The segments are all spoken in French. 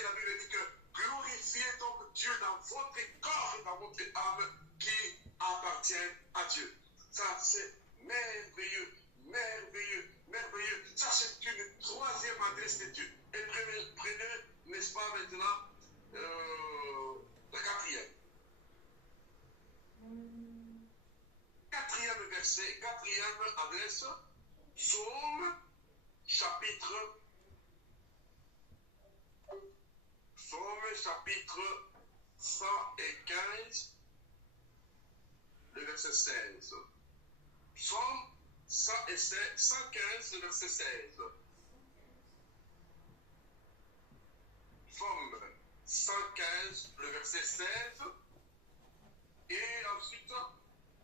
que la Bible dit que glorifiez donc Dieu dans votre corps et dans votre âme qui appartient à Dieu. Ça, c'est merveilleux, merveilleux, merveilleux. Ça, c'est une troisième adresse de Dieu. Et prenez, n'est-ce pas, maintenant, la quatrième. Quatrième verset, quatrième adresse, Psaume, chapitre 115, le verset 16. Psaume 115, le verset 16. Psaume 115, le verset 16. Et ensuite,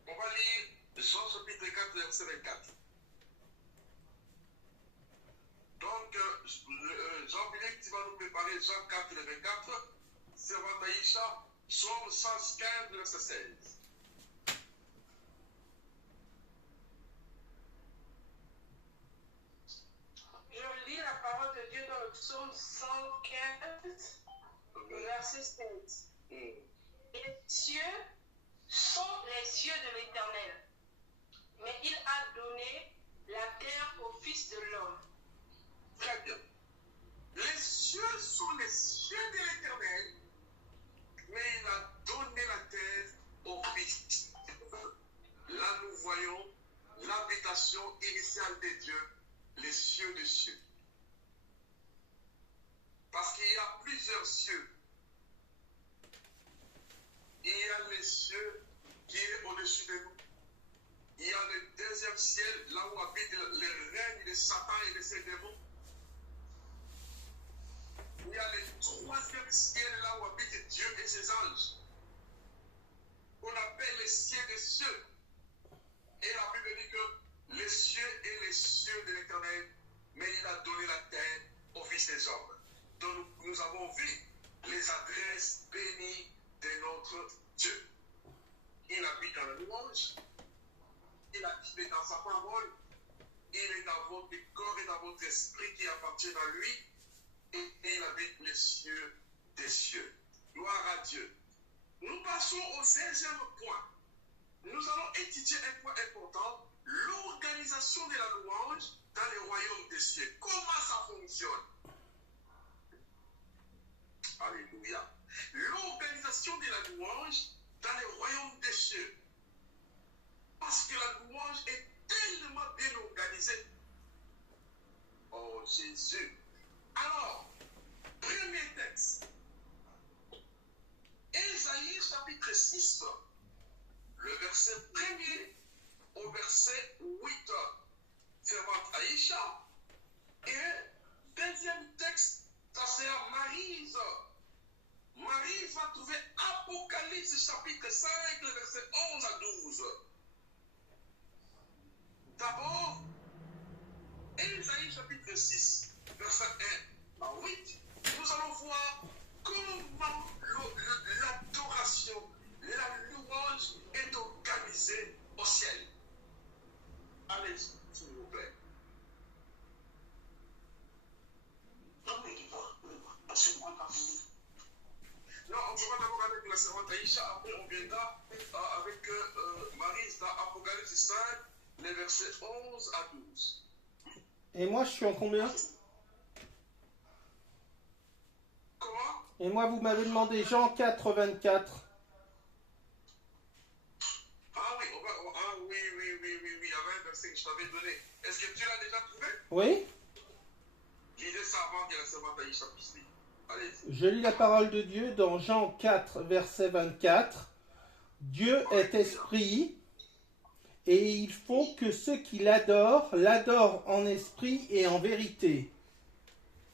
on va lire Jean chapitre 4, verset 24. Donc, Jean-Philippe, tu vas nous préparer Jean 4, le 24. Servant Aïcha, Psaume 115, verset 16. Je lis la parole de Dieu dans le psaume 115, verset 16. Les cieux sont les cieux de l'Éternel, mais il a donné la terre au Fils de l'homme. Très bien. Les cieux sont les cieux de l'Éternel, mais il a donné la terre au Fils. Là, nous voyons l'habitation initiale de Dieu, les cieux des cieux. Parce qu'il y a plusieurs cieux. Il y a les cieux qui est au-dessus de nous. Il y a le deuxième ciel, là où habite le règne de Satan et de ses démons. Il y a le troisième ciel, là où habite Dieu et ses anges. On appelle les cieux des cieux. Et la Bible dit que les cieux et les cieux de l'Éternel, mais il a donné la terre au Fils des hommes. Donc nous avons vu les adresses bénies de notre Dieu. Il habite dans la louange, il habite dans sa parole, il est dans votre corps et dans votre esprit qui appartient à lui, et il habite les cieux des cieux. Gloire à Dieu. Nous passons au 16e point. Nous allons étudier un point important, l'organisation de la louange dans les royaumes des cieux. Comment ça fonctionne? Alléluia. L'organisation de la louange dans les royaumes des cieux. Parce que la louange est tellement bien organisée. Oh Jésus. Alors, premier texte. Ésaïe chapitre 6, le verset 1er au verset 8. Servante Aïcha. Et deuxième texte, ça sera Maryse. Maryse va trouver Apocalypse chapitre 5, le verset 11 à 12. D'abord, Ésaïe chapitre 6, verset 1 à 8, nous allons voir comment l'adoration, la louange est organisée au ciel. Allez, s'il vous plaît. Non, on va d'abord avec la servante Aïcha, après on viendra avec Maryse dans Apocalypse 5, les versets 11 à 12. Et moi, je suis en combien? Comment? Et moi, vous m'avez demandé Jean 4, 24. Ah oui, oui, il y avait un verset que je t'avais donné. Est-ce que tu l'as déjà trouvé? Oui? Lisez ça avant que la servante Aïcha puisse lire. Allez. Je lis la parole de Dieu dans Jean 4, verset 24. Dieu est esprit, et il faut que ceux qui l'adorent en esprit et en vérité.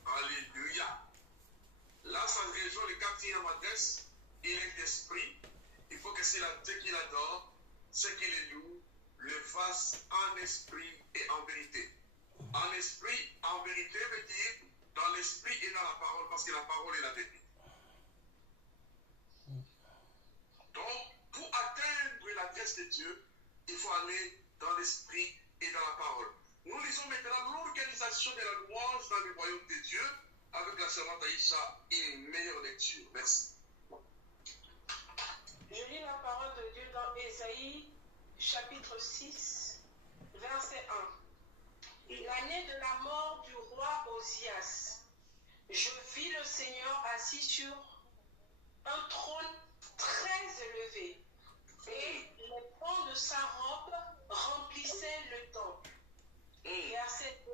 Alléluia. Là, ça rejoint le quatrième adresse. Il est esprit. Il faut que ceux qui l'adorent, ceux qui le louent, le fassent en esprit et en vérité. En esprit, en vérité veut dire dans l'esprit et dans la parole, parce que la parole est la vérité. Donc, pour atteindre l'adresse de Dieu, il faut aller dans l'esprit et dans la parole. Nous lisons maintenant l'organisation de la louange dans le royaume de Dieu avec la servante Aïcha une meilleure lecture. Merci. Je lis la parole de Dieu dans Ésaïe, chapitre 6, verset 1. L'année de la mort du roi Osias, je vis le Seigneur assis sur un trône très élevé, et les pans de sa robe remplissaient le temple. Verset 2.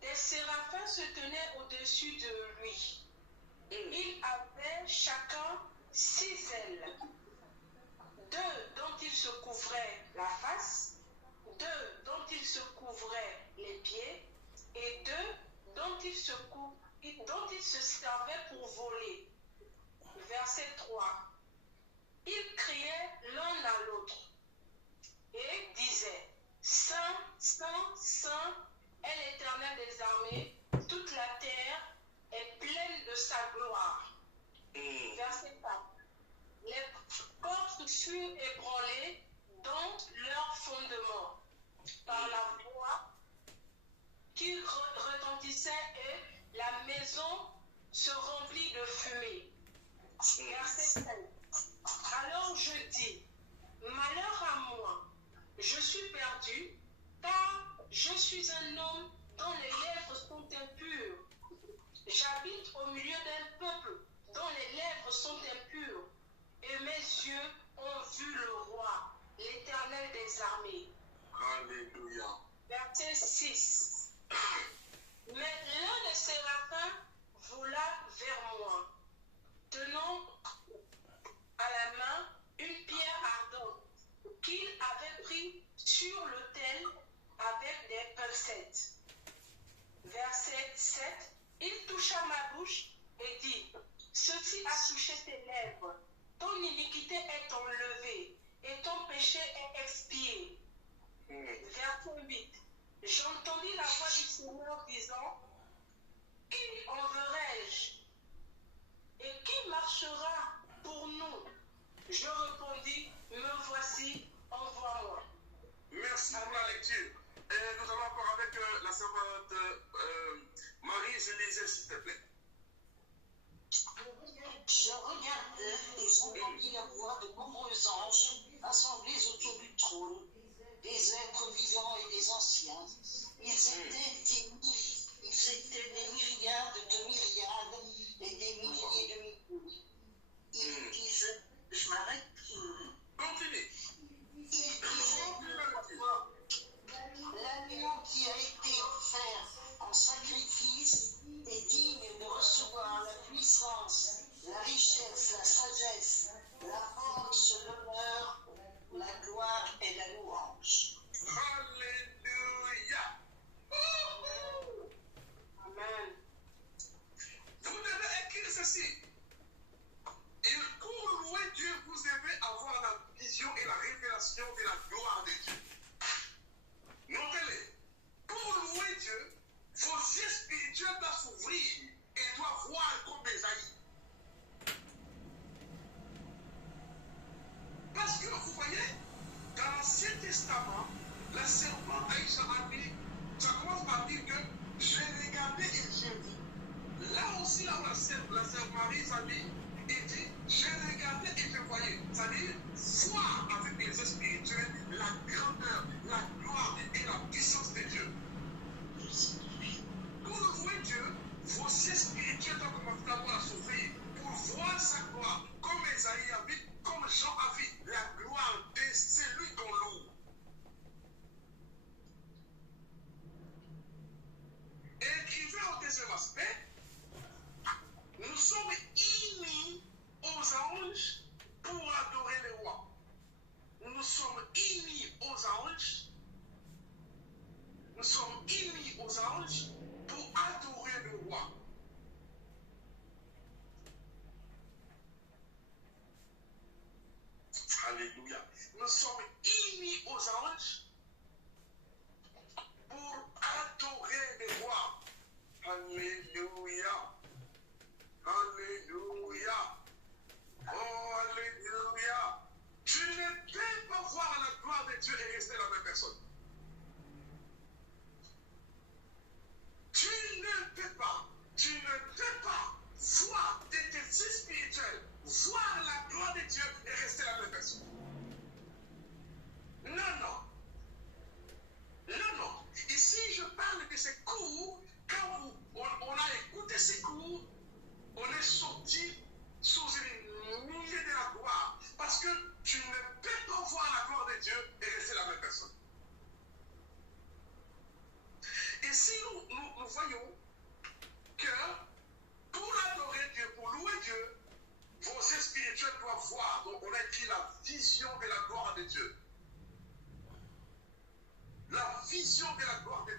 Des séraphins se tenaient au-dessus de lui. Ils avaient chacun 6 ailes. 2 dont ils se couvraient la face, 2 dont ils se couvraient les pieds, et 2 dont ils se servaient pour voler. Verset 3. Ils criaient l'un à l'autre et disaient: Saint, Saint, Saint est l'Éternel des armées, toute la terre est pleine de sa gloire. Verset 4. Les portes furent ébranlées dans leur fondement par la voix qui retentissait, et la maison se remplit de fumée. Verset 5. Alors je dis: malheur à moi, je suis perdu, car je suis un homme dont les lèvres sont impures. J'habite au milieu d'un peuple dont les lèvres sont impures, et mes yeux ont vu le roi, l'Éternel des armées. Alléluia. Verset 6. Mais l'un des séraphins vola vers moi, tenant à la main une pierre ardente qu'il avait pris sur l'autel avec des pincettes. Verset 7. Il toucha ma bouche et dit: ceci a touché tes lèvres, ton iniquité est enlevée et ton péché est expié. Verset 8. J'entendis la voix du Seigneur disant: qui enverrai-je et qui marchera pour nous? Je répondis: me voici, envoie-moi. Merci pour la lecture. Et nous allons encore avec la servante Marie, je lisais s'il te plaît. Je regardais et j'entendis la voix de nombreux anges assemblés autour du trône, des êtres vivants et des anciens. Ils étaient des myriades de myriades et des milliers de milliers. Ils disaient, je m'arrête. Continue. Ils disaient, l'agneau qui a été offert en sacrifice est digne de recevoir la puissance, la richesse, la sagesse, la force, l'honneur, la gloire et la louange. Alléluia. Amen. Vous devez écrire ceci. Et pour louer Dieu, vous devez avoir la vision et la révélation de la gloire de Dieu. Notez-les. Pour louer Dieu, vos yeux spirituels doivent s'ouvrir et doivent voir comme Ésaïe. Parce que vous voyez, dans l'Ancien Testament, la servante Aïcha a dit, ça commence par dire que j'ai regardé et j'ai vu. Là aussi, là où la servante Marie a dit, il dit, j'ai regardé et je voyais. C'est-à-dire, voir avec les yeux spirituels la grandeur, la gloire et la puissance de Dieu. Pour louer Dieu, vos yeux spirituels doivent commencer à s'ouvrir pour voir sa gloire, comme Ésaïe a vu, comme Jean a vu, la gloire de celui qu'on loue. Écrivez au deuxième aspect, nous sommes unis aux anges pour adorer le roi. Nous sommes unis aux anges. Nous sommes unis aux anges pour adorer le roi. Alléluia. Nous sommes unis aux anges pour adorer le roi. Alléluia. Alléluia. Oh, alléluia. Tu ne peux pas voir la gloire de Dieu et rester la même personne. Tu ne peux pas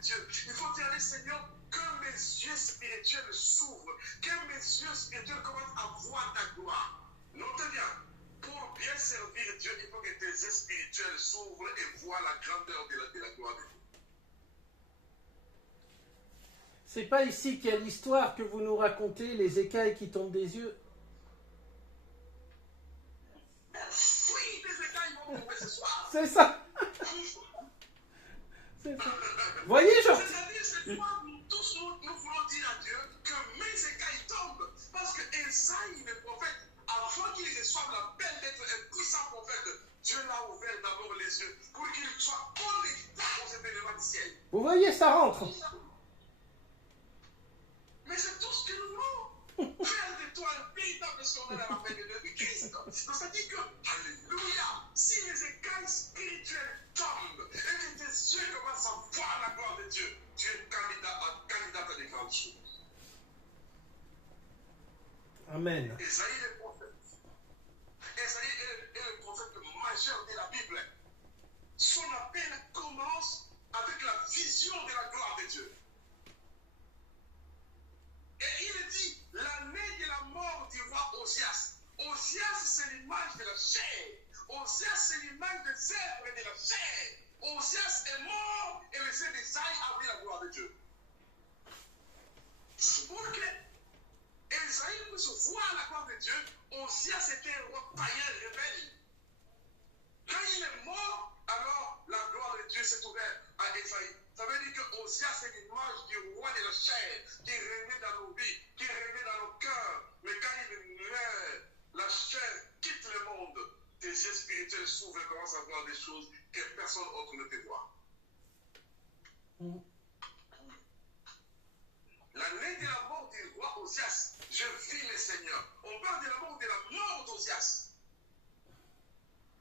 Dieu. Il faut dire, Seigneur, que mes yeux spirituels s'ouvrent, que mes yeux spirituels commencent à voir ta gloire. Notez bien, pour bien servir Dieu, il faut que tes yeux spirituels s'ouvrent et voient la grandeur de la gloire de Dieu. C'est pas ici qu'il y a l'histoire que vous nous racontez, les écailles qui tombent des yeux? Oui, les écailles vont tomber ce soir. C'est ça. C'est ça. Voyez, genre... C'est-à-dire, c'est quoi tous nous voulons dire à Dieu que mes écailles tombent. Parce que Esaïe, le prophète, avant qu'il reçoive l'appel d'être un puissant prophète, Dieu l'a ouvert d'abord les yeux pour qu'il soit connecté aux événements du ciel. Vous voyez, ça rentre. Mais c'est tout ce que nous voulons. Faire de toi un véritable scandale à la fin de Christ. Donc ça dit que, alléluia, si les écailles spirituelles tombent et que tes yeux commencent à voir la gloire de Dieu, tu es candidat à des grandes choses. Amen. Esaïe est le prophète. Esaïe est le prophète majeur de la Bible. Son appel commence avec la vision de la gloire de Dieu. Et il dit, l'année de la mort du roi Osias. Osias, c'est l'image de la chair. Osias, c'est l'image des œuvres de la chair. Osias est mort et le Seigneur d'Esaïe a vu la gloire de Dieu. Pour que Esaïe puisse voir la gloire de Dieu, Osias était un roi païen rebelle. Quand il est mort, alors la gloire de Dieu s'est ouverte à Esaïe. Ça veut dire que Osias, c'est l'image du roi de la chair qui régnait dans nos vies, qui régnait dans nos cœurs. Mais quand il meurt, la chair quitte le monde. Tes yeux spirituels s'ouvrent et commencent à voir des choses que personne autre ne peut voir. L'année de la mort du roi Osias, je vis le Seigneur. On parle de la mort d'Osias.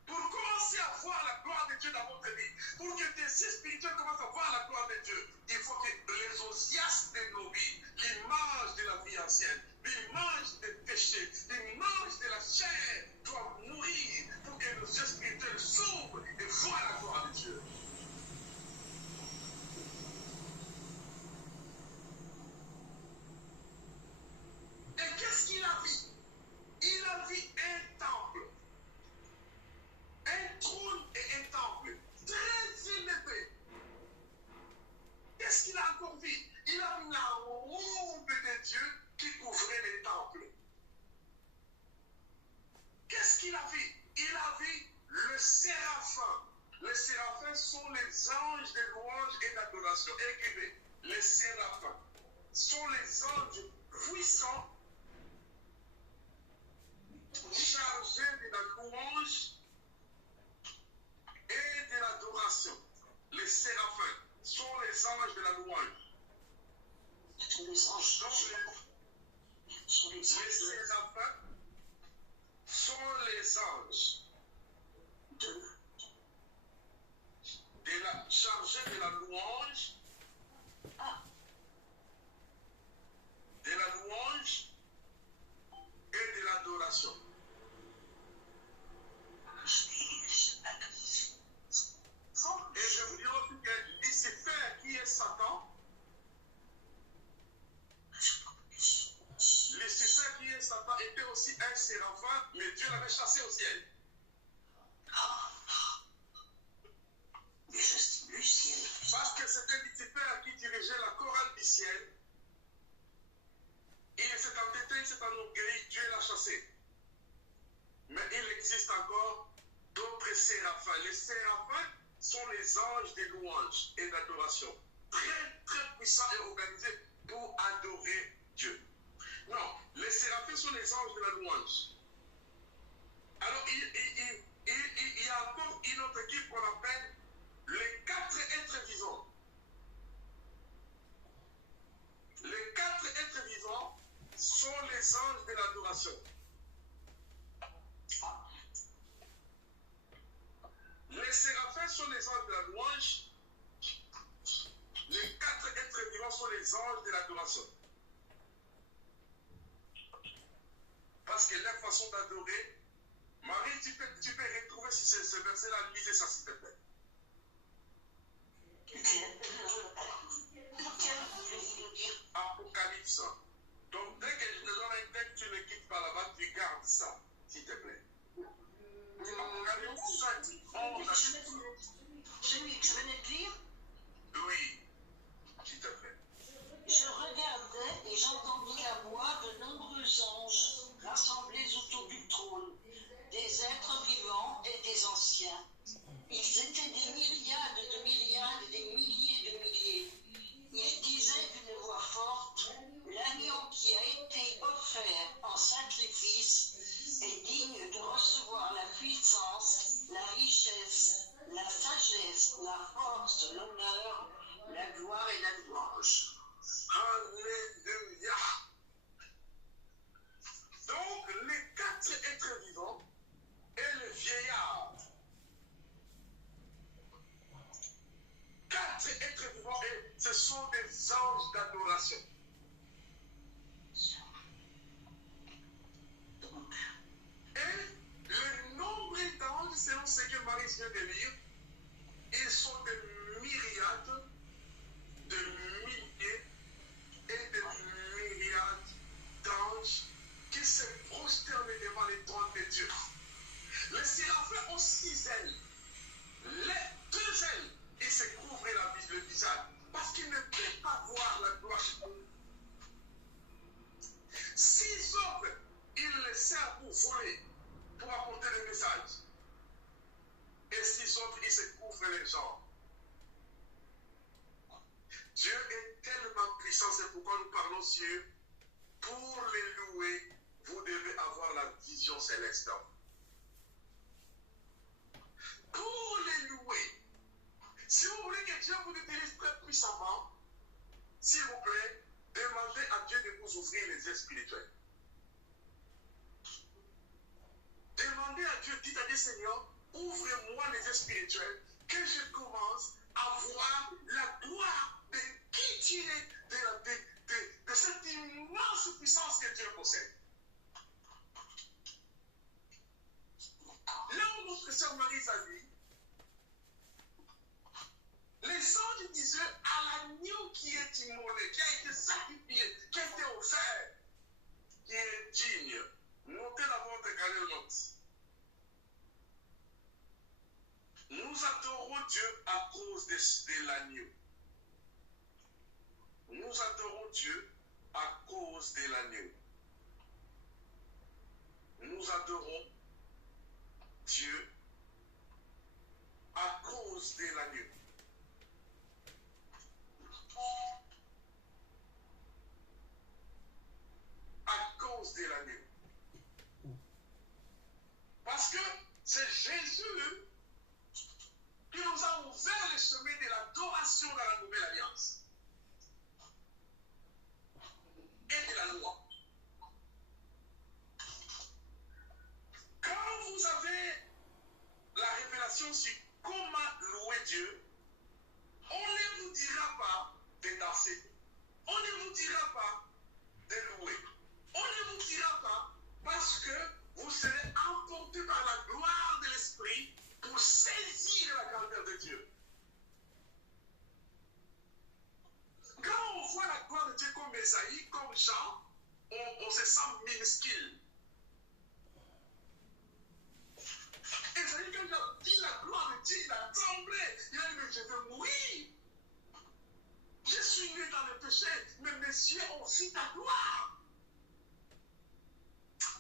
Pour commencer à voir la gloire de Dieu dans votre vie, pour que tes yeux spirituels commencent à voir la gloire de Dieu, il faut que les Osias de nos vies, l'image de la vie ancienne, l'image des péchés, l'image de la chair, doivent mourir pour que nos yeux spirituels s'ouvrent et voient la gloire de Dieu. Et qu'est-ce qu'il a vu? Il a vu un temple. Un trône et un temple très élevé. Qu'est-ce qu'il a encore vu? Il a vu la robe de Dieu qui couvrait les temples. Qu'est-ce qu'il a vu? Il a vu le séraphin. Les séraphins sont les anges de louange et d'adoration. Écrivez, les séraphins sont les anges puissants chargés de la louange et de l'adoration. Les séraphins sont les anges de la louange. Les anges. Les séraphins sont les anges chargés de la louange, et de l'adoration. Et je vous dis aussi que Lucifer, qui est Satan, était aussi un séraphin, mais Dieu l'avait chassé au ciel. Parce que c'était Lucifer qui dirigeait la chorale du ciel. Il s'est entêté, il s'est enorgueilli, Dieu l'a chassé. Mais il existe encore d'autres séraphins. Les séraphins sont les anges des louanges et d'adoration. Très, très puissants et organisés pour adorer Dieu. Non, les séraphins sont les anges de la louange. Alors, il y a encore une autre équipe qu'on appelle les 4 êtres vivants. Les 4 êtres vivants sont les anges de l'adoration. Les séraphins sont les anges de la louange. Les 4 êtres vivants sont les anges de l'adoration. Parce que leur façon d'adorer, Marie, tu peux retrouver ce verset-là, lisez ça s'il te plaît. ne quittes pas là-bas, tu gardes ça, s'il te plaît. Regardez-vous ça dit. Celui que je venais de lire, Oui, s'il te plaît. je regardais et j'entendis la voix de nombreux anges rassemblés autour du trône, des êtres vivants et des anciens. Ils étaient des myriades de myriades, des milliers de milliers. Ils disaient d'une voix forte, l'agneau qui a été offert en sacrifice est digne de recevoir la puissance, la richesse, la sagesse, la force, l'honneur, la gloire et la louange. Alléluia. Donc, les 4 êtres vivants et le vieillard. 4 êtres vivants et ce sont des anges d'adoration. Et le nombre d'anges, selon ce que Marie vient de lire, ils sont des myriades, de milliers et de myriades d'anges qui se prosternent devant les trônes de Dieu. Les séraphins ont 6 ailes. Les 2 ailes, ils se couvrent le visage parce qu'ils ne peuvent pas voir la gloire de Dieu. 6 autres, ils les servent pour voler, pour apporter le message. Et 6 autres, ils se couvrent les jambes. Dieu est tellement puissant, c'est pourquoi nous parlons sur pour les louer, vous devez avoir la vision céleste. Pour les louer, si vous voulez que Dieu vous utilise très puissamment, s'il vous plaît, demandez à Dieu de vous ouvrir les yeux spirituels. Demandez à Dieu, dites à Dieu, Seigneur, ouvre-moi les yeux spirituels, que je commence à voir la gloire de qui tu es, de cette immense puissance que Dieu possède. Là où notre sœur Marie a dit, les anges disaient à l'agneau qui est immolé, qui a été sacrifié, qui a été offert, qui est digne. Notez la votre égalée note. Nous adorons Dieu à cause de l'agneau. Nous adorons Dieu à cause de l'agneau. Nous adorons Dieu à cause de l'agneau. À cause de l'agneau. Parce que c'est Jésus qui nous a ouvert le chemin de l'adoration dans la nouvelle alliance et de la loi. Quand vous avez la révélation sur comment louer Dieu, on ne vous dira pas de danser, on ne vous dira pas de louer, on ne vous dira pas parce que vous serez emporté par la gloire de l'Esprit pour saisir la grandeur de Dieu. Quand on voit la gloire de Dieu comme Esaïe, comme Jean, on se sent minuscule. Esaïe, quand il a dit la gloire de Dieu, il a tremblé. Il a dit, mais je veux mourir. Je suis né dans le péché, mais mes yeux ont vu ta gloire.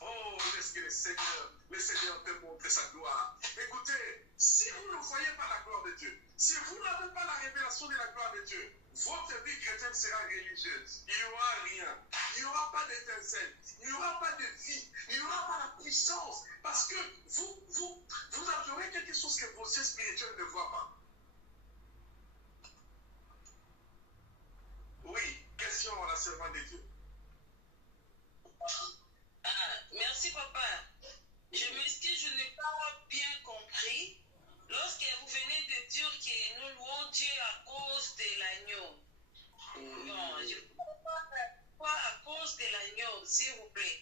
Oh, laisse que le Seigneur te montre sa gloire. Écoutez, si vous ne voyez pas la gloire de Dieu, si vous n'avez pas la révélation de la gloire de Dieu, votre vie chrétienne sera religieuse. Il n'y aura rien. Il n'y aura pas d'étincelle. Il n'y aura pas de vie. Il n'y aura pas la puissance. Parce que vous adorez quelque chose que vos yeux spirituels ne voient pas. Oui, question à la servante de Dieu. Merci papa. Je m'excuse, je n'ai pas bien compris. Lorsque vous venez de dire que nous louons Dieu à cause de l'agneau. Non, je ne comprends pas pourquoi à cause de l'agneau, s'il vous plaît.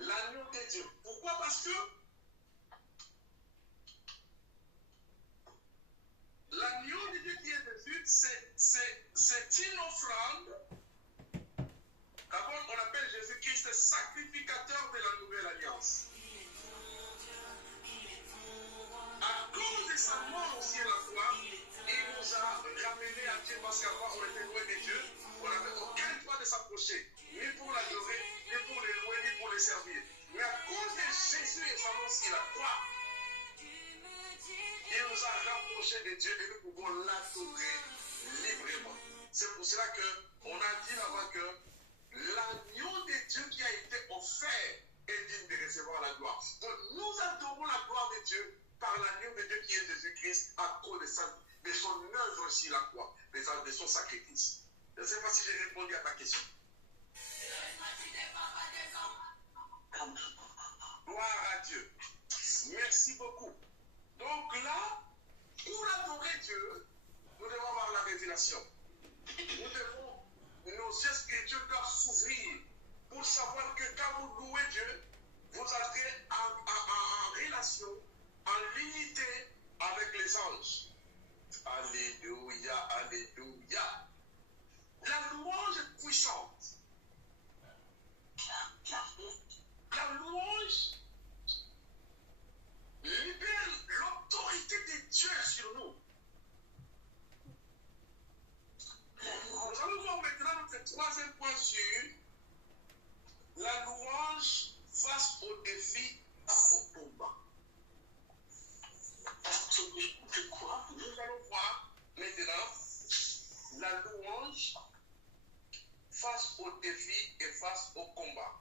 L'agneau de Dieu. Pourquoi? Parce que l'agneau de Dieu qui est dessus, c'est une offrande. D'abord, on appelle Jésus-Christ sacrificateur de la nouvelle alliance. À cause de sa mort sur la croix, il nous a ramenés à Dieu parce qu'avant on était loin de Dieu. On n'avait aucun droit de s'approcher, ni pour l'adorer, ni pour le louer, ni pour le servir. Mais à cause de Jésus et sa mort sur la croix, il nous a rapprochés de Dieu et nous pouvons l'adorer librement. C'est pour cela qu'on a dit là-bas que l'agneau de Dieu qui a été offert est digne de recevoir la gloire. Donc nous adorons la gloire de Dieu par l'agneau de Dieu qui est Jésus-Christ à cause de son œuvre sur la croix, de son sacrifice. Je ne sais pas si j'ai répondu à ta question. Gloire à Dieu. Merci beaucoup. Donc là, pour adorer Dieu, nous devons avoir la révélation. Nos yeux spirituels doivent s'ouvrir pour savoir que quand vous louez Dieu, vous entrez en relation, en l'unité avec les anges. Alléluia, alléluia. La louange est puissante. La louange libère l'autorité de Dieu sur nous. Nous allons voir maintenant notre troisième point sur la louange face au défi, au combat. De quoi? Nous allons voir maintenant la louange face au défi et face au combat.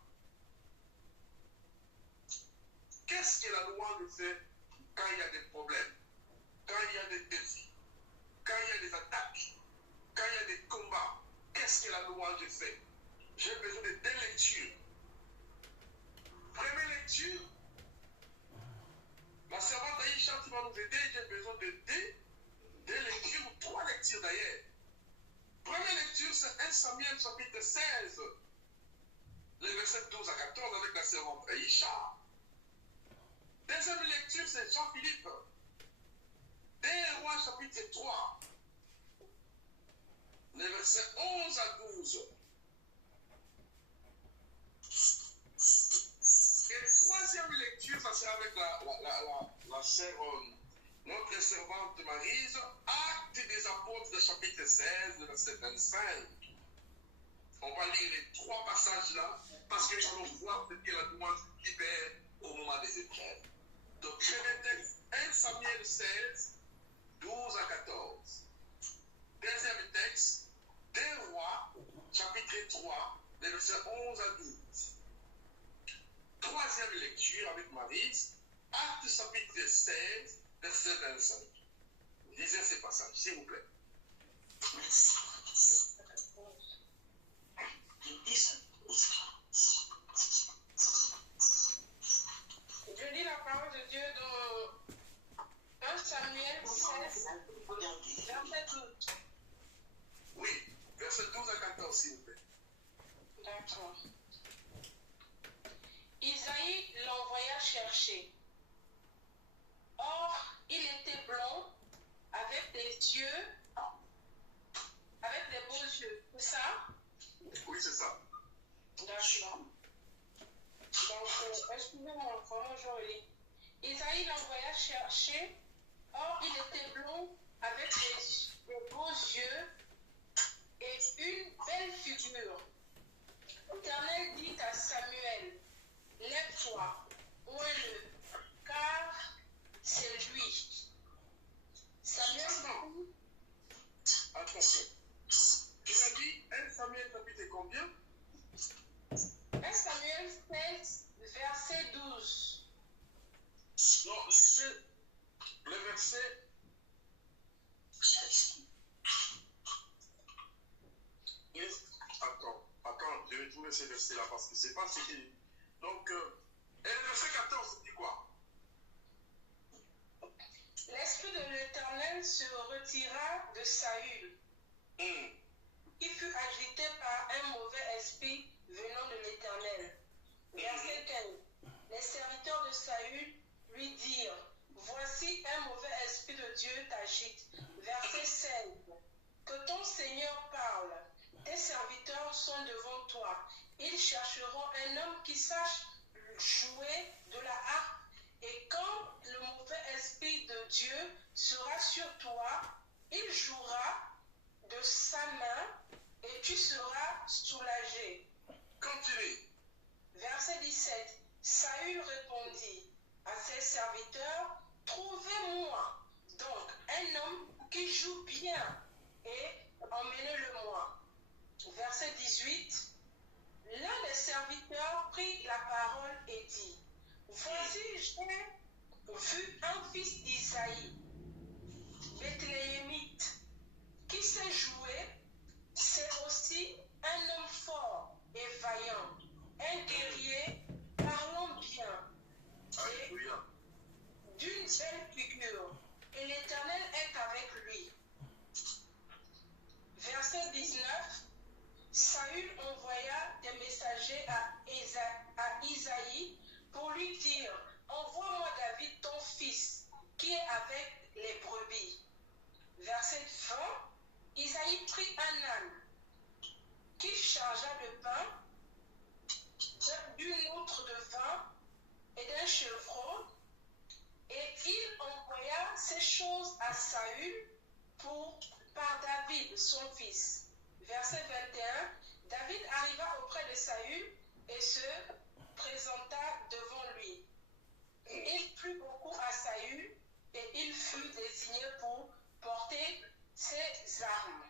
Qu'est-ce que la louange fait quand il y a des problèmes, quand il y a des défis, quand il y a des attaques, quand il y a des combats? Qu'est-ce que la louange fait? J'ai besoin de 2 lectures. Première lecture, la servante Aïcha qui va nous aider, j'ai besoin de 2 lectures, ou 3 lectures d'ailleurs. Première lecture, c'est 1 Samuel chapitre 16, les versets 12 à 14 avec la servante Aïcha. Deuxième lecture, c'est Jean-Philippe. 2 Rois chapitre 3, les versets 11 à 12. Et troisième lecture, ça sera avec la sœur, notre servante Maryse, Actes des Apôtres, chapitre 16, verset 25. On va lire les 3 passages là, parce que nous allons voir ce que la louange libère au moment des épreuves. Donc, premier texte, 1 Samuel 16, 12 à 14. Deuxième texte, 2 Rois, chapitre 3, les versets 11 à 12. Troisième lecture avec Maryse, Actes chapitre 16, verset 25. Lisez ces passages, s'il vous plaît. Merci. Je lis la parole de Dieu dans 1 Samuel 16, verset 12. Oui, verset 12 à 14, s'il vous plaît. D'accord. Isaïe l'envoya chercher. Or, il était blond, avec des yeux, avec des beaux yeux. C'est ça? Oui, c'est ça. D'accord. Donc, excusez-moi, comment je relis. Isaïe l'envoya chercher. Or, il était blond, avec des beaux yeux et une belle figure. L'Éternel dit à Samuel, lève-toi, oué-le, car c'est lui. Samuel dit, attention. Tu m'as dit 1 Samuel chapitre combien? 1 Samuel 16, verset 12. Non, lisez le verset. Attends, je vais trouver ce verset-là parce que c'est pas ce qu'il. Donc, et le verset 14 dit quoi? L'esprit de l'Éternel se retira de Saül. Il fut agité par un mauvais esprit venant de l'Éternel. Verset 15. Les serviteurs de Saül lui dirent, voici un mauvais esprit de Dieu t'agite. Verset 16. Que ton Seigneur parle. tes serviteurs sont devant toi. Ils chercheront un homme qui sache jouer de la harpe. Et quand le mauvais esprit de Dieu sera sur toi, il jouera de sa main et tu seras soulagé. Continue. Verset 17. Saül répondit à ses serviteurs, trouvez-moi donc un homme qui joue bien et emmenez-le-moi. Verset 18. L'un des serviteurs prit la parole et dit, voici, j'ai vu un fils d'Isaïe, Bethléemite, qui sait jouer, c'est aussi un homme fort et vaillant, un guerrier parlant bien et d'une belle figure, et l'Éternel est avec lui. Verset 19. Saül envoya des messagers à Isaïe pour lui dire, envoie-moi David ton fils qui est avec les brebis. Verset 20. Isaïe prit un âne qui chargea de pain, d'une outre de vin et d'un chevreau, et il envoya ces choses à Saül par David son fils. Verset 21, David arriva auprès de Saül et se présenta devant lui. Il plut beaucoup à Saül et il fut désigné pour porter ses armes.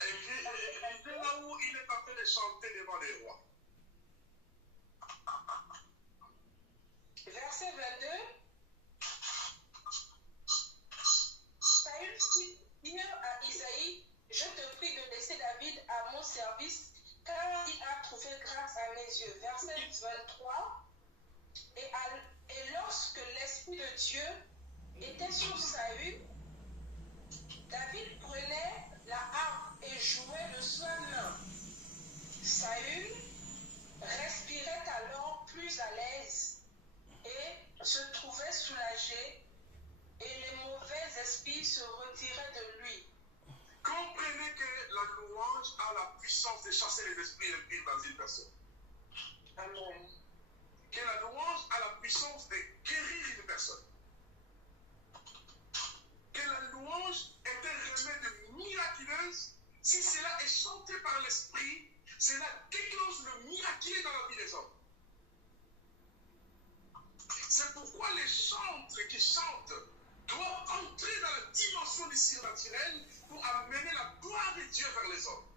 Et puis, là où il est en train de chanter devant les rois. Verset 22, Saül fit dire à Isaïe, je te prie de laisser David à mon service, car il a trouvé grâce à mes yeux. Verset 23. Et lorsque l'Esprit de Dieu était sur Saül, David prenait la harpe et jouait de sa main. Saül respirait alors plus à l'aise et se trouvait soulagé, et les mauvais esprits se retiraient de lui. Comprenez que la louange a la puissance de chasser les esprits impies dans une personne. Amen. Que la louange a la puissance de guérir une personne. Que la louange est un remède miraculeux. Si cela est chanté par l'esprit, cela déclenche le miraculeux dans la vie des hommes. C'est pourquoi les chantres qui chantent doivent entrer dans la dimension du surnaturel pour amener la gloire de Dieu vers les hommes.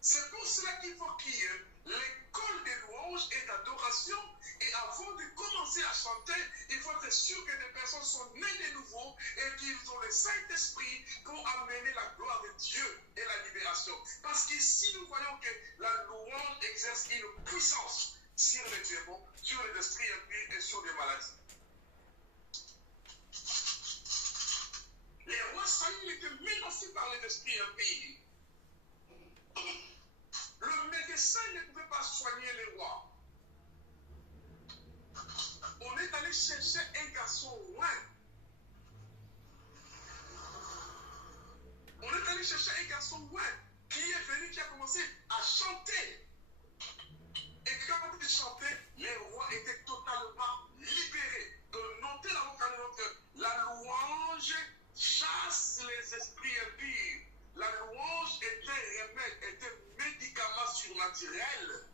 C'est pour cela qu'il faut qu'il y ait l'école des louanges et d'adoration, et avant de commencer à chanter, il faut être sûr que les personnes sont nées de nouveau et qu'ils ont le Saint-Esprit pour amener la gloire de Dieu et la libération. Parce qu'ici, nous voyons que la louange exerce une puissance sur les démons, sur les esprits impies et sur les maladies. Les rois Saül étaient menacés par les esprits impies. Le médecin ne pouvait pas soigner les rois. On est allé chercher un garçon loin. On est allé chercher un garçon loin qui est venu, qui a commencé à chanter. Et quand il chantait, les rois étaient totalement libérés. Donc notez dans votre année que la louange chasse les esprits impies. La louange est un remède, est un médicament surnaturel.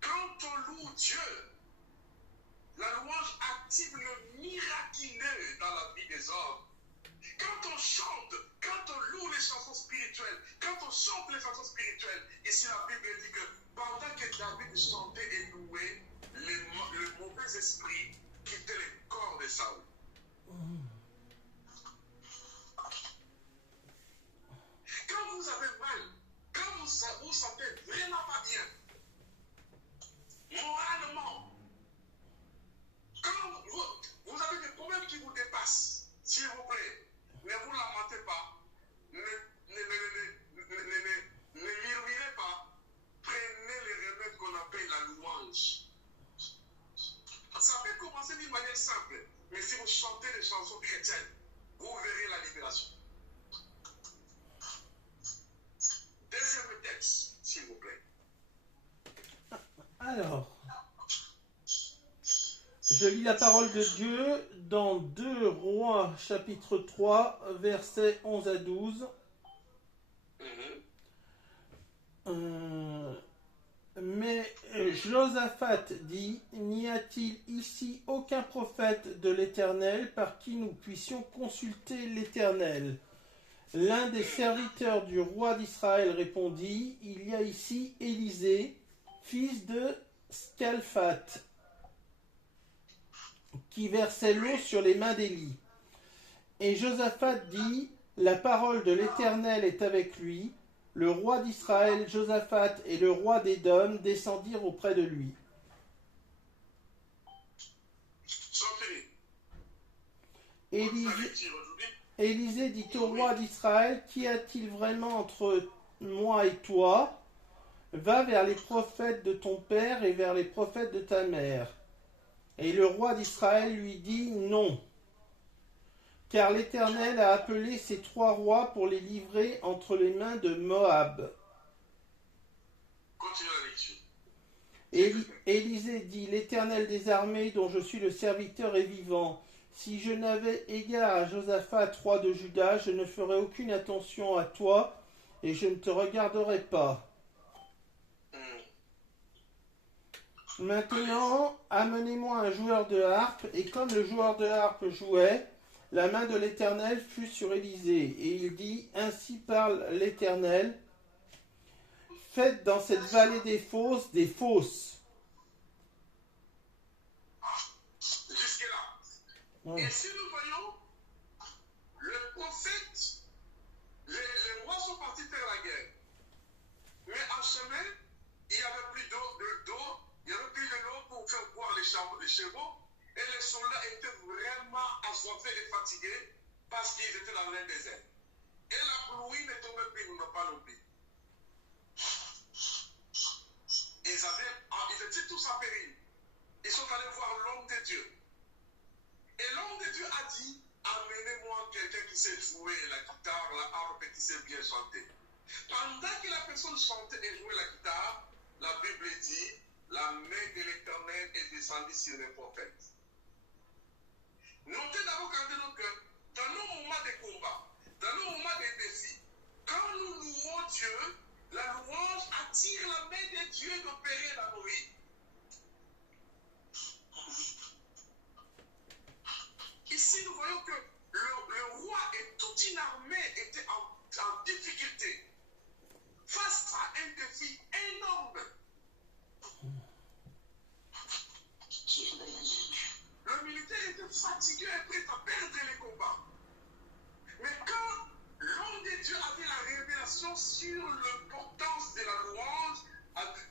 Quand on loue Dieu, la louange active le miraculeux dans la vie des hommes. Quand on chante, quand on loue les chansons spirituelles, quand on chante les chansons spirituelles, ici la Bible dit que pendant que David chantait et louait, le mauvais esprit quittait le corps de Saül. Quand vous avez mal, quand vous vous sentez vraiment pas bien, moralement, quand vous avez des problèmes qui vous dépassent, s'il vous plaît, ne vous lamentez pas, ne murmurez pas, prenez les remèdes qu'on appelle la louange. Ça peut commencer d'une manière simple, mais si vous chantez des chansons chrétiennes, vous verrez la libération. Alors, je lis la parole de Dieu dans 2 Rois chapitre 3, versets 11 à 12. Mais Josaphat dit, n'y a-t-il ici aucun prophète de l'Éternel par qui nous puissions consulter l'Éternel? L'un des serviteurs du roi d'Israël répondit, il y a ici Élisée, fils de Scalphat, qui versait l'eau sur les mains d'Élie. Et Josaphat dit, la parole de l'Éternel est avec lui. Le roi d'Israël, Josaphat, et le roi d'Édom descendirent auprès de lui. Élisée dit au roi d'Israël, qu'y a-t-il vraiment entre moi et toi? Va vers les prophètes de ton père et vers les prophètes de ta mère. Et le roi d'Israël lui dit, non. Car l'Éternel a appelé ces 3 rois pour les livrer entre les mains de Moab. Continue la lecture. Élisée dit, l'Éternel des armées dont je suis le serviteur est vivant. Si je n'avais égard à Josaphat, roi de Juda, je ne ferais aucune attention à toi et je ne te regarderai pas. Maintenant, amenez-moi un joueur de harpe. Et comme le joueur de harpe jouait, la main de l'Éternel fut sur Élisée. Et il dit, ainsi parle l'Éternel, faites dans cette vallée des fosses. Jusque-là. Ouais. Et si nous voyons, le prophète, les rois sont partis faire la guerre. Mais en chemin, il n'y avait plus d'eau, il n'y avait plus de l'eau pour faire boire les chevaux. Et les soldats étaient vraiment assoiffés et fatigués parce qu'ils étaient dans le désert. Et la pluie ne tombait plus, non pas non plus. Ils étaient tous en péril. Ils sont allés voir l'homme de Dieu. Et l'homme de Dieu a dit, amenez-moi quelqu'un qui sait jouer la guitare, la harpe et qui sait bien chanter. Pendant que la personne chantait et jouait la guitare, la Bible dit, la main de l'Éternel est descendue sur les prophètes. Notez d'abord que dans nos moments de combat, dans nos moments de défi, quand nous louons Dieu, la louange attire la main de Dieu d'opérer dans nos vies. Ici, nous voyons que le roi et toute une armée étaient en difficulté face à un défi énorme. Le militaire était fatigué et prêt à perdre les combats. Mais quand l'homme de Dieu avait la révélation sur l'importance de la louange,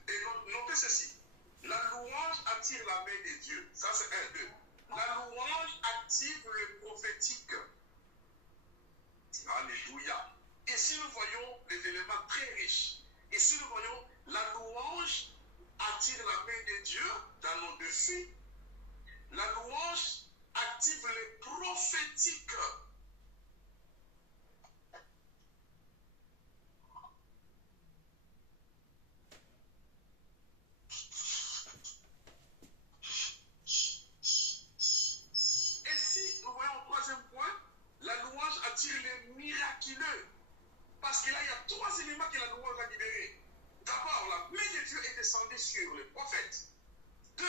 et notez ceci, la louange attire la main de Dieu. Ça c'est 1, 2. La louange active le prophétique. Alléluia. Ici nous voyons des éléments très riches. Ici nous voyons la louange attire la main de Dieu dans nos défis. La louange active le prophétique. Et si nous voyons au 3e point, la louange attire les miraculeux. Parce que là, il y a 3 éléments que la louange a libérés. D'abord, la main de Dieu est descendue sur les prophètes. 2,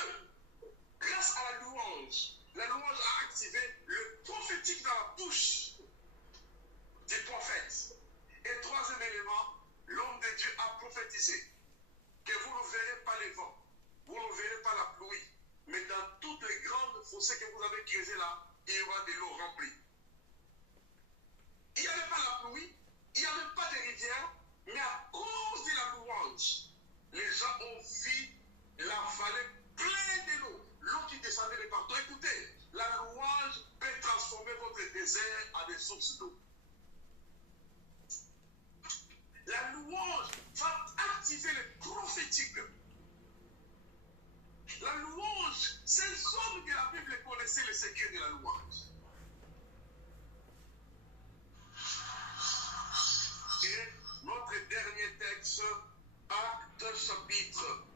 grâce à la louange a activé le prophétique dans la bouche des prophètes. Et 3e élément, l'homme de Dieu a prophétisé que vous ne verrez pas les vents, vous ne verrez pas la pluie, mais dans toutes les grandes fossés que vous avez creusées là, il y aura de l'eau remplie. Il n'y avait pas la pluie, il n'y avait pas de rivière, mais à cause de la louange, les gens ont vu la vallée pleine de l'eau. L'eau qui descendait de partout. Écoutez, la louange peut transformer votre désert en des sources d'eau. La louange va activer le prophétique. La louange, ces hommes de la Bible connaissaient le secret de la louange. Et notre dernier texte, Actes chapitre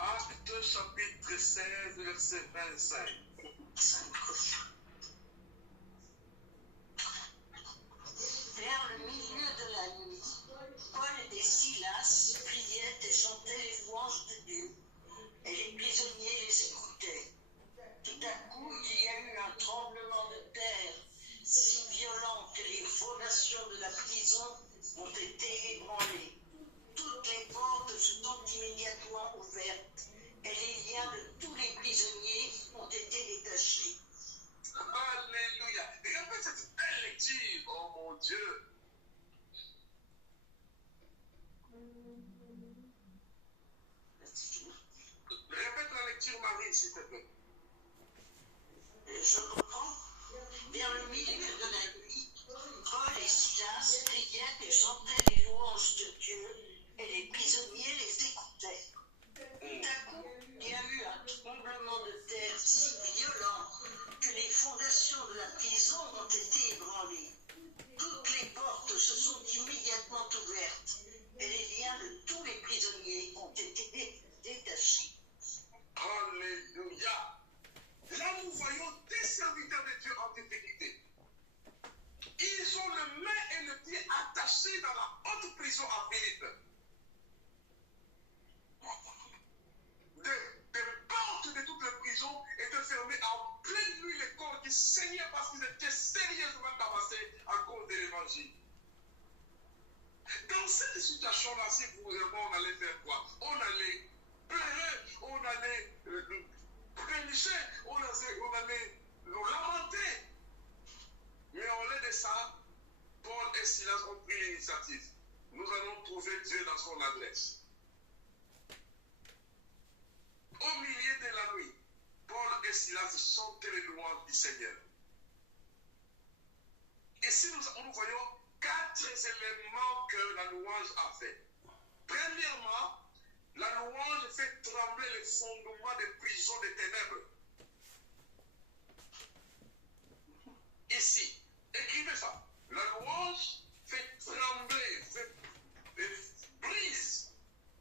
Actes chapitre 16, verset 25. Vers le milieu de la nuit, Paul et Silas priaient et chantaient les louanges de Dieu, et les prisonniers les écoutaient. Tout à coup, il y a eu un tremblement de terre si violent que les fondations de la prison ont été ébranlées. Toutes les portes se sont immédiatement ouvertes, et les liens de tous les prisonniers ont été détachés. Alléluia. Répète cette belle lecture, oh mon Dieu. Répète la lecture, Marie, s'il te plaît. Je reprends. Vers le milieu de la nuit, Paul et Silas priaient et chantaient les louanges de Dieu, et les prisonniers les écoutaient. Tout à coup, il y a eu un tremblement de terre si violent que les fondations de la prison ont été ébranlées. Toutes les portes se sont immédiatement ouvertes, et les liens de tous les prisonniers ont été détachés. Alléluia. Là, nous voyons des serviteurs de Dieu en difficulté. Ils ont le main et le pied attachés dans la haute prison à Philippe. Des portes de toutes les prisons étaient fermées en pleine nuit, les corps qui saignaient parce qu'ils étaient sérieusement tabassés à cause de l'évangile. Dans cette situation-là, si vous et moi, on allait faire quoi? On allait pleurer, on allait prénicher, on allait nous lamenter. Mais au lieu de ça, Paul et Silas ont pris l'initiative. Nous allons trouver Dieu dans son adresse. Au milieu de la nuit, Paul et Silas chantaient les louanges du Seigneur. Ici, nous voyons 4 éléments que la louange a fait. Premièrement, la louange fait trembler les fondements des prisons des ténèbres. Ici, écrivez ça. La louange fait trembler, brise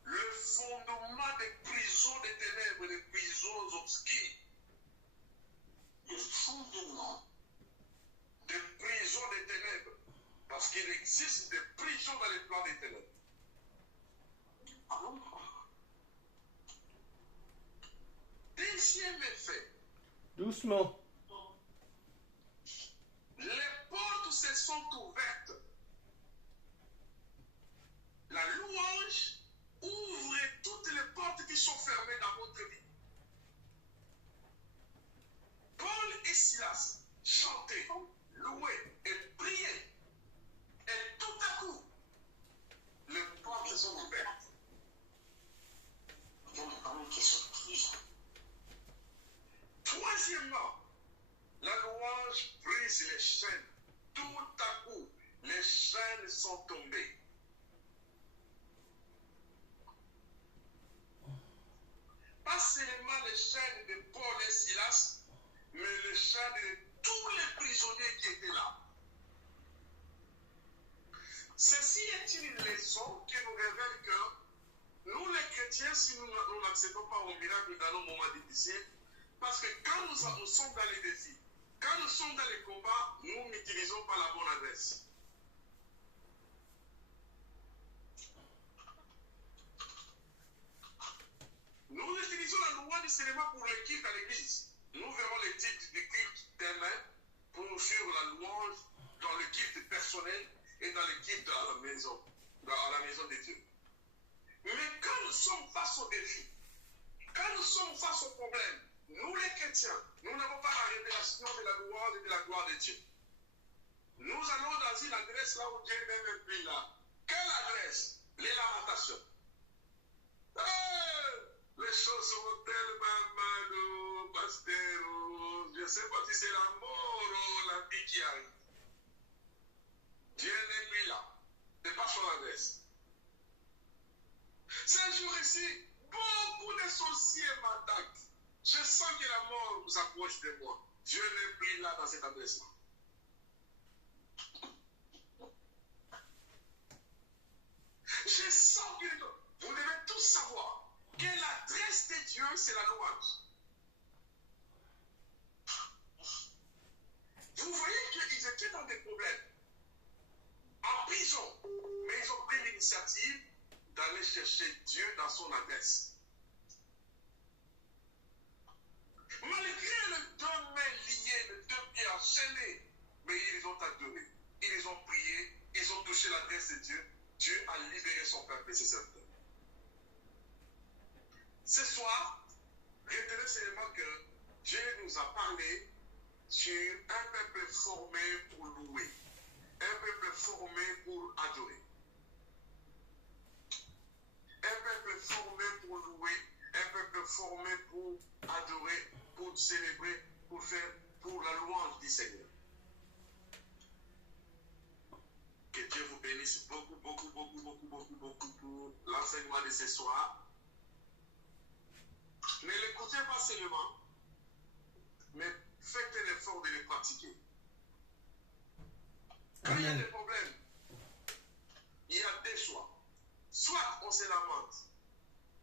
le fondement des prisons des ténèbres, des prisons obscures. Le fondement Des prisons des ténèbres. Parce qu'il existe des prisons dans les plans des ténèbres. Deuxième effet. Doucement. Les portes se sont ouvertes. La louange ouvre toutes les portes qui sont fermées dans votre vie. Paul et Silas chantaient, louaient et priaient. Et tout à coup, les portes sont ouvertes. Il y en a pas une qui est sortie. Troisièmement, la louange brise les chaînes. Tout à coup, les chaînes sont tombées. Pas seulement les chaînes de Paul et Silas, mais les chaînes de tous les prisonniers qui étaient là. Ceci est une leçon qui nous révèle que nous les chrétiens, si nous n'acceptons pas au miracle dans nos moments difficiles, parce que quand nous sommes dans les défis, quand nous sommes dans les combats, nous n'utilisons pas la bonne adresse. Nous utilisons la loi du cinéma pour le culte à l'église. Nous verrons les titres du culte demain sur la louange dans le culte personnel et dans le culte à la maison de Dieu. Mais quand nous sommes face aux défis, quand nous sommes face aux problèmes, nous les chrétiens, nous n'avons pas la révélation de la louange et de la gloire de Dieu. Nous allons dans une adresse là où Dieu n'est même plus là. Quelle adresse? Les lamentations. Les choses sont tellement mal, pasteur. Je ne sais pas si c'est la mort ou la vie qui arrive. Dieu n'est plus là. Ce n'est pas son adresse. Ces jours-ci, beaucoup de sorciers m'attaquent. Je sens que la mort vous approche de moi. Dieu n'est plus là dans cette adresse-là. Je sens que vous devez tous savoir que l'adresse de Dieu, c'est la louange. Vous voyez qu'ils étaient dans des problèmes, en prison, mais ils ont pris l'initiative d'aller chercher Dieu dans son adresse. Malgré les deux mains liées, les deux pieds enchaînés, mais ils les ont adorés, ils les ont priés, ils ont touché l'adresse de Dieu. Dieu a libéré son peuple et ses serviteurs. Ce soir, retenez seulement que Dieu nous a parlé sur un peuple formé pour louer, un peuple formé pour adorer, un peuple formé pour louer, un peuple formé pour adorer, pour célébrer, pour faire, pour la louange du Seigneur. Que Dieu vous bénisse beaucoup, beaucoup, beaucoup, beaucoup, beaucoup, beaucoup pour l'enseignement de ce soir. Ne l'écoutez pas seulement, mais faites l'effort de les pratiquer. Quand il y a des problèmes, il y a deux choix. Soit on se lamente,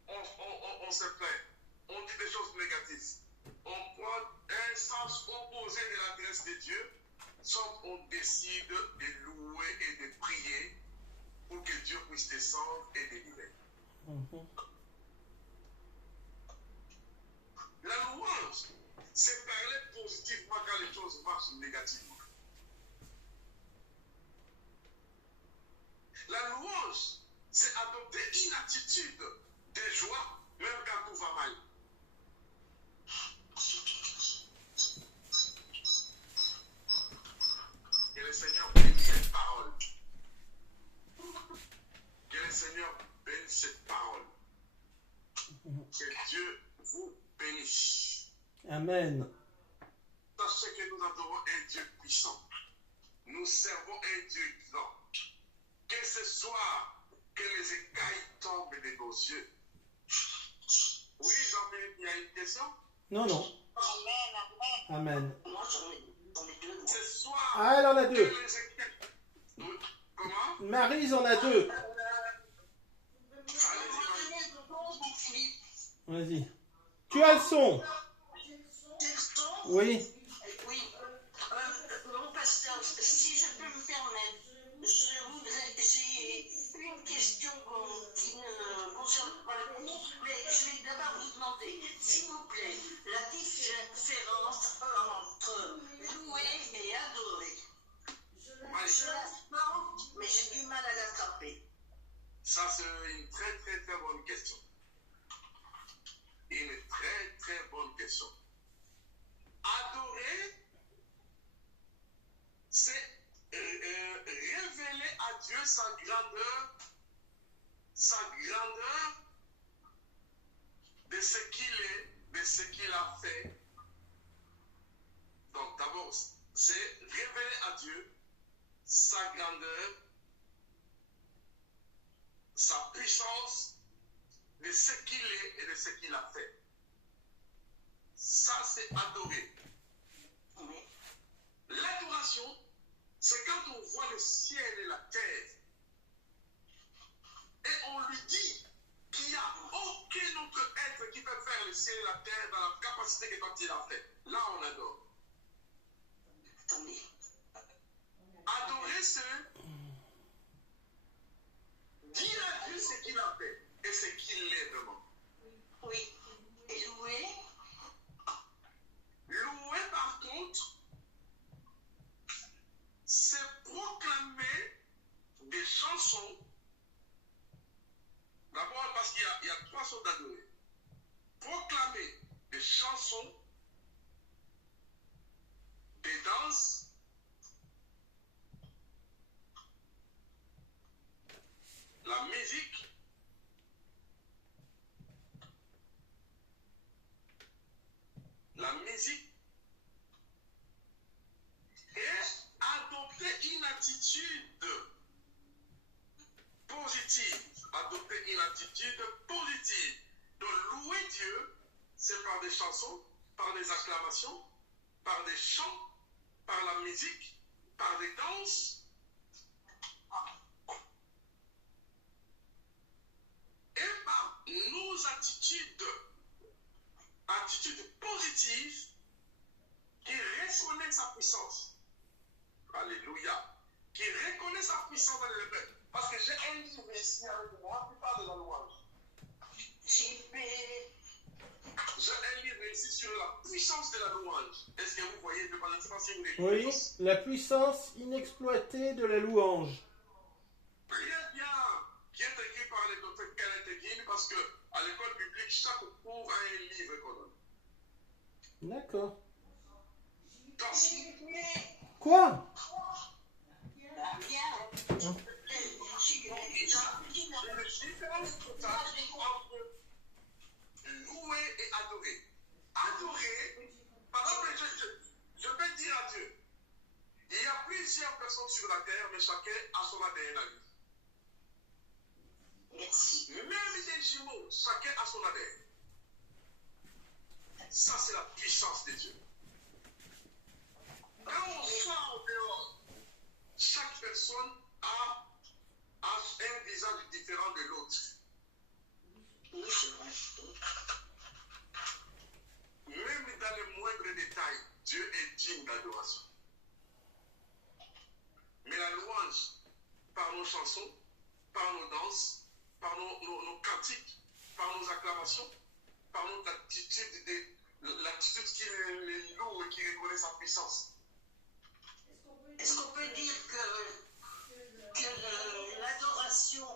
on se plaint, on dit des choses négatives, on prend un sens opposé de l'adresse de Dieu, soit on décide de louer et de prier pour que Dieu puisse descendre et délivrer. La louange, c'est parler positivement quand les choses marchent négativement. La louange, c'est adopter une attitude de joie, même quand tout va mal. Que le Seigneur bénisse cette parole. Que le Seigneur bénisse cette parole. Que Dieu vous bénisse. Amen. Sachez que nous adorons un Dieu puissant. Nous servons un Dieu grand. Que ce soit que les écailles tombent de nos yeux. Oui, Jean-Philippe, il y a une question? Non, non. Amen. Moi, j'en ai deux. Ce soir, Ah, elle en a que deux. les écailles... Oui. Comment? Maryse en a deux. Vas-y. Tu as le son? Oui. Oui. Mon pasteur, si je peux me permettre, j'ai une question qui ne concerne pas le cours, mais je vais d'abord vous demander, s'il vous plaît, la différence entre louer et adorer. Je la sens, mais j'ai du mal à l'attraper. Ça, c'est une très, très, très bonne question. Une très, très bonne question. Adorer, c'est révéler à Dieu sa grandeur de ce qu'il est, de ce qu'il a fait. Donc d'abord, c'est révéler à Dieu sa grandeur, sa puissance, de ce qu'il est et de ce qu'il a fait. Ça, c'est adorer. L'adoration, c'est quand on voit le ciel et la terre et on lui dit qu'il n'y a aucun autre être qui peut faire le ciel et la terre dans la capacité que quand il a fait. Là, on adore. Adorer, c'est dire à Dieu ce qu'il a fait et ce qu'il est vraiment. Oui. Et louer? Louer, par contre, c'est proclamer des chansons. D'abord, parce qu'il y a trois sortes d'adorer. Proclamer des chansons, des danses, la musique, et adopter une attitude positive. Adopter une attitude positive. De louer Dieu, c'est par des chansons, par des acclamations, par des chants, par la musique, par des danses. Et par nos attitudes attitude positive qui reconnaît sa puissance. Alléluia. Qui reconnaît sa puissance dans le peuple. Parce que j'ai un livre ici avec moi qui parle de la louange. J'ai un livre ici sur la puissance de la louange. Est-ce que vous voyez? Je ne sais pas si vous l'avez Oui, la puissance inexploitée de la louange. Très bien. Qui est écrit par les docteurs Kenneth Hagin, parce qu'à l'école publique, chaque cours a un livre qu'on donne. D'accord. Donc, Quoi? la différence totale entre louer et adorer. Adorer, par exemple, je peux dire à Dieu, il y a plusieurs personnes sur la terre, mais chacun a son ADN à lui. Merci. Même des jumeaux, chacun a son ADN. Ça, c'est la puissance de Dieu. Quand on sort en dehors, chaque personne a un visage différent de l'autre. Oui, c'est vrai. Même dans les moindres détails, Dieu est digne d'adoration. Mais la louange, par nos chansons, par nos danses, par nos cantiques, par nos acclamations, par notre attitude, l'attitude qui les loue et qui reconnaît sa puissance. Est-ce qu'on peut dire que l'adoration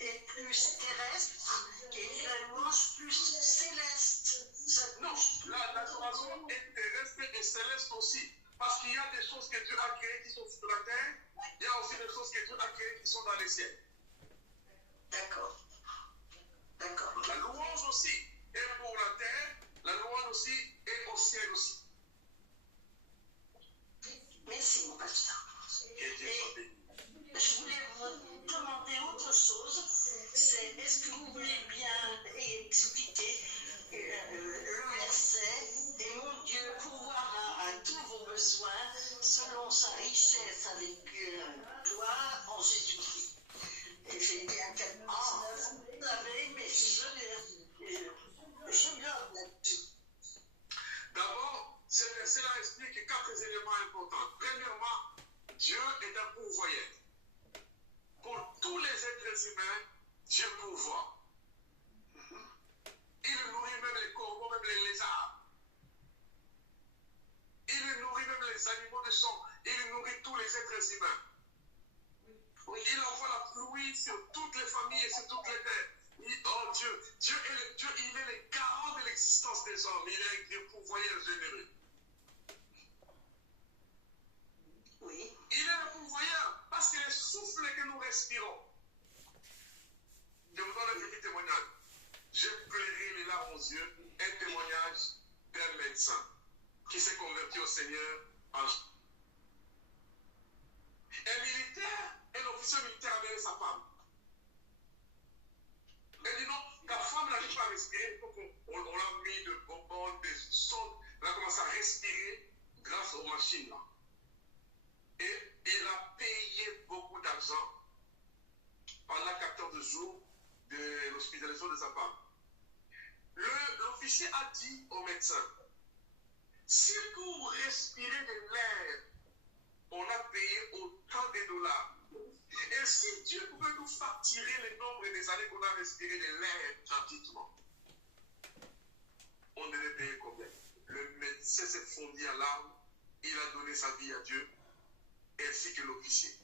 est plus terrestre et la louange plus céleste? Non, l'adoration est terrestre et céleste aussi. Parce qu'il y a des choses que Dieu a créées qui sont sur la terre, il y a aussi des choses que Dieu a créées qui sont dans les ciels. D'accord. D'accord. La louange aussi est pour la terre, la louange aussi est au ciel aussi. Merci, mon pasteur. Et Dieu soit béni. Je voulais vous demander autre chose. C'est est-ce que vous voulez bien expliquer le verset et mon Dieu pourvoira à tous vos besoins selon sa richesse avec gloire en Jésus-Christ. Et j'ai bien vous savez, mais je garde là-dessus. D'abord, ce verset-là explique 4 éléments importants. Premièrement, Dieu est un pourvoyeur. Pour tous les êtres humains, Dieu pourvoit. Il nourrit même les corbeaux, même les lézards. Il nourrit même les animaux de champ. Il nourrit tous les êtres humains. Il envoie la pluie sur toutes les familles et sur toutes les terres. Oh Dieu est le Dieu, il est le garant de l'existence des hommes. Il est un Dieu pourvoyeur généreux. Oui. Il est le pourvoyeur parce que le souffle que nous respirons. Je vous donne un petit témoignage. J'ai pleuré les larmes aux yeux, un témoignage d'un médecin qui s'est converti au Seigneur en... Un militaire, un officier militaire a donné sa femme. Elle dit non, ta femme n'arrive pas à respirer, donc on l'a mis de bonbons, des sondes, elle a commencé à respirer grâce aux machines là. Et il a payé beaucoup d'argent pendant 14 jours de l'hospitalisation de sa femme. L'officier a dit au médecin, si pour respirer de l'air, on a payé autant de dollars, et si Dieu pouvait nous facturer le nombre des années qu'on a respiré de l'air gratuitement, on devait payer combien? Le médecin s'est fondu en larmes, il a donné sa vie à Dieu, ainsi que l'officier.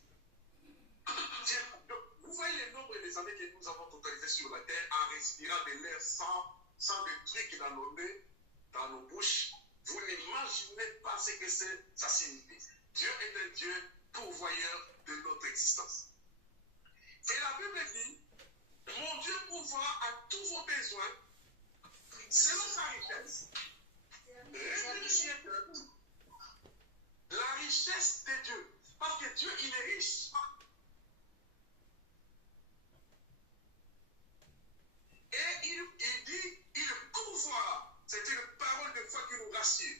Vous voyez le nombre des années que nous avons totalisé sur la terre en respirant de l'air sans des trucs dans nos nez, dans nos bouches. Vous n'imaginez pas ce que ça signifie. Dieu est un Dieu pourvoyeur de notre existence. Et la Bible dit, mon Dieu pourvoira à tous vos besoins selon sa richesse. Réfléchissez la richesse de Dieu. Parce que Dieu, il est riche. Et il dit, il pourvoira. C'est une parole de foi qui nous rassure.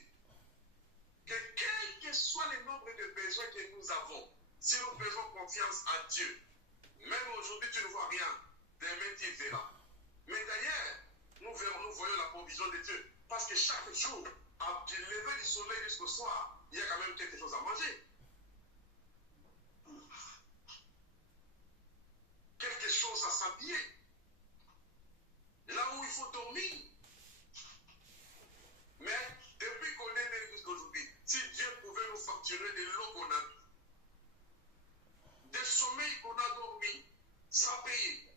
Que quel que soit le nombre de besoins que nous avons, si nous faisons confiance à Dieu, même aujourd'hui tu ne vois rien, demain tu verras. Mais d'ailleurs, nous voyons la provision de Dieu. Parce que chaque jour, du lever du soleil jusqu'au soir, il y a quand même quelque chose à manger. Quelque chose à s'habiller. Là où il faut dormir. Mais depuis qu'on est né jusqu'aujourd'hui, si Dieu pouvait nous facturer de l'eau qu'on a bu, des sommeils qu'on a dormi, sans payer,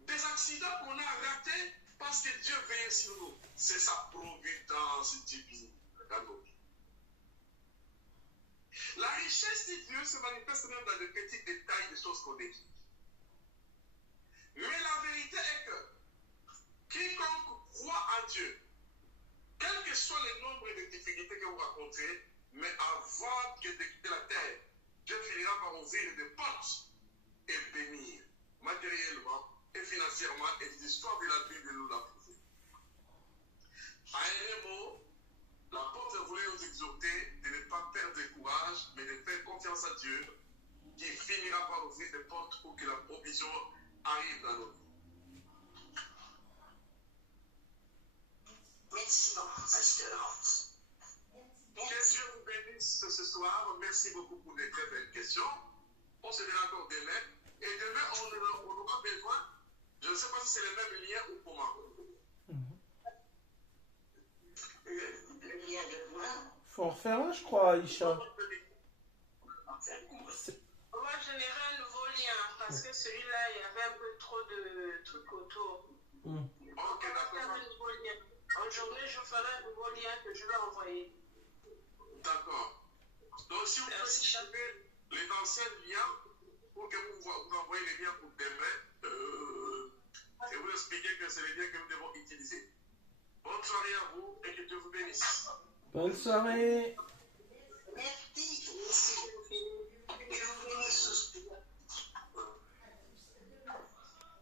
des accidents qu'on a ratés parce que Dieu veillait sur nous, c'est sa providence divine dans nos vies. La richesse de Dieu se manifeste même dans les petits détails des choses qu'on écrit. Mais la vérité est que quiconque croit en Dieu, quel que soit le nombre de difficultés que vous rencontrez, mais avant de quitter la terre, Dieu finira par ouvrir des portes et bénir matériellement et financièrement, et l'histoire de la Bible nous l'a prouvé. En un mot, l'apôtre voulait nous exhorter de ne pas perdre de courage, mais de faire confiance à Dieu, qui finira par ouvrir des portes pour que la provision arrive dans nos vies. Merci beaucoup, pasteur. Que Dieu vous bénisse ce soir. Merci beaucoup pour les très belles questions. On se verra encore demain. Et demain, on aura besoin, je ne sais pas si c'est le même lien ou comment. Le lien de demain. Faut en faire un, je crois, Aïcha. Moi, je mets un nouveau lien parce que celui-là, il y avait un peu trop de trucs autour. Ok, On va faire d'accord. un nouveau lien. En journée, je ferai un nouveau lien que je vais envoyer. D'accord. Donc, si vous pouvez chercher les anciens liens pour que vous envoyez les liens pour demain, et vous expliquer que c'est les liens que nous devons utiliser. Bonne soirée à vous et que Dieu vous bénisse. Bonne soirée.